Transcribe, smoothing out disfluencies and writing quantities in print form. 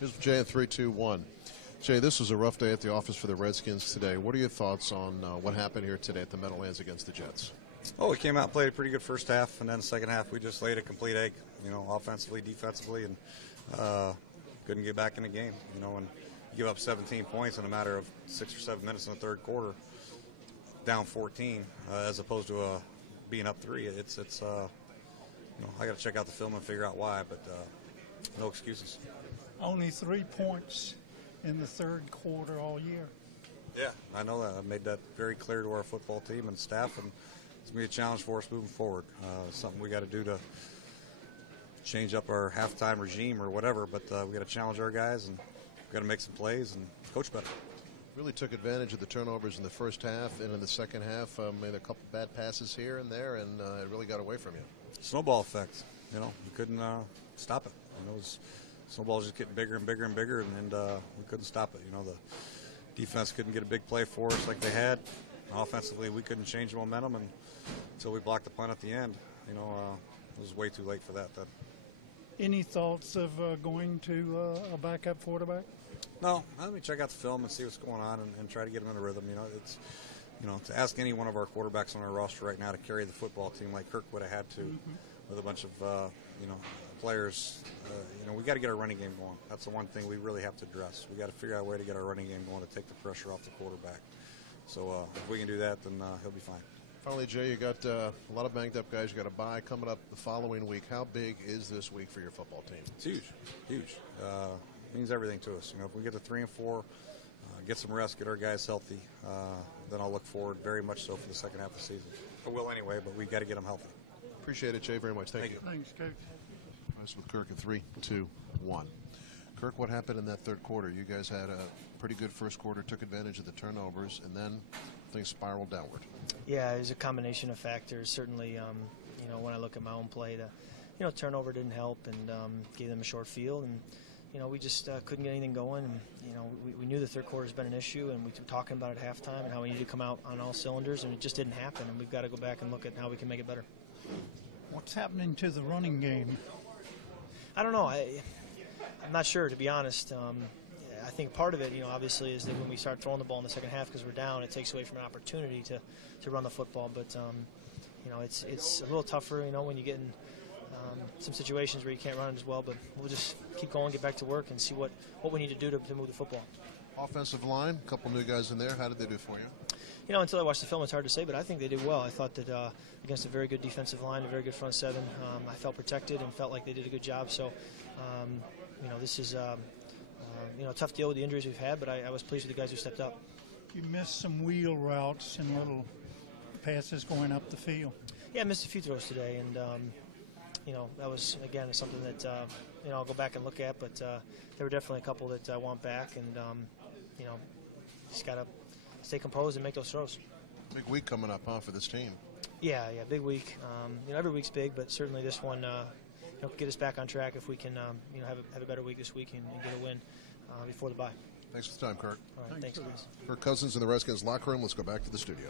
Here's Jay in 3-2-1. Jay, this was a rough day at the office for the Redskins today. What are your thoughts on what happened here today at the Meadowlands against the Jets? Oh, we came out and played a pretty good first half, and then the second half we just laid a complete egg, offensively, defensively, and couldn't get back in the game, and you give up 17 points in a matter of 6 or 7 minutes in the third quarter, down 14, as opposed to being up 3. I got to check out the film and figure out why, but no excuses. Only 3 points in the third quarter all year. Yeah, I know that. I made that very clear to our football team and staff, and it's going to be a challenge for us moving forward. Something we got to do to change up our halftime regime or whatever, but we got to challenge our guys, and we got to make some plays and coach better. Really took advantage of the turnovers in the first half, and in the second half made a couple bad passes here and there, and it really got away from you. Snowball effect. You couldn't stop it. Snowball's just getting bigger and bigger and bigger, and we couldn't stop it. The defense couldn't get a big play for us like they had. Offensively, we couldn't change the momentum until we blocked the punt at the end. It was way too late for that then. Any thoughts of going to a backup quarterback? No, let me check out the film and see what's going on and try to get them in a rhythm. It's to ask any one of our quarterbacks on our roster right now to carry the football team like Kirk would have had to with a bunch of players. We got to get our running game going. That's the one thing we really have to address. We got to figure out a way to get our running game going to take the pressure off the quarterback. So if we can do that, then he'll be fine. Finally, Jay, you got a lot of banged up guys. You got a bye coming up the following week. How big is this week for your football team? It's huge. It means everything to us. If we get to 3-4, get some rest, get our guys healthy, then I'll look forward very much so for the second half of the season. I will anyway, but we got to get them healthy. Appreciate it, Jay, very much. Thank you. Thanks, Coach. Nice with Kirk in 3-2-1. Kirk, what happened in that third quarter? You guys had a pretty good first quarter, took advantage of the turnovers, and then things spiraled downward. Yeah, it was a combination of factors. Certainly, when I look at my own play, the turnover didn't help and gave them a short field, and we just couldn't get anything going. And we knew the third quarter has been an issue, and we were talking about it at halftime and how we need to come out on all cylinders, and it just didn't happen. And we've got to go back and look at how we can make it better. What's happening to the running game? I don't know. I'm not sure, to be honest. I think part of it, obviously, is that when we start throwing the ball in the second half because we're down, it takes away from an opportunity to run the football. But it's a little tougher, when you get in some situations where you can't run it as well. But we'll just keep going, get back to work, and see what we need to do to move the football. Offensive line, a couple new guys in there. How did they do for you? Until I watched the film, it's hard to say, but I think they did well. I thought that against a very good defensive line, a very good front seven, I felt protected and felt like they did a good job. So, this is a tough deal with the injuries we've had, but I was pleased with the guys who stepped up. You missed some wheel routes and little passes going up the field. Yeah, I missed a few throws today, and that was, again, something that I'll go back and look at, but there were definitely a couple that I want back, and just got to stay composed and make those throws. Big week coming up, for this team. Yeah, big week. Every week's big, but certainly this one, get us back on track if we can, have a better week this week and get a win before the bye. Thanks for the time, Kirk. All right, thanks, guys. Kirk Cousins in the Redskins locker room. Let's go back to the studio.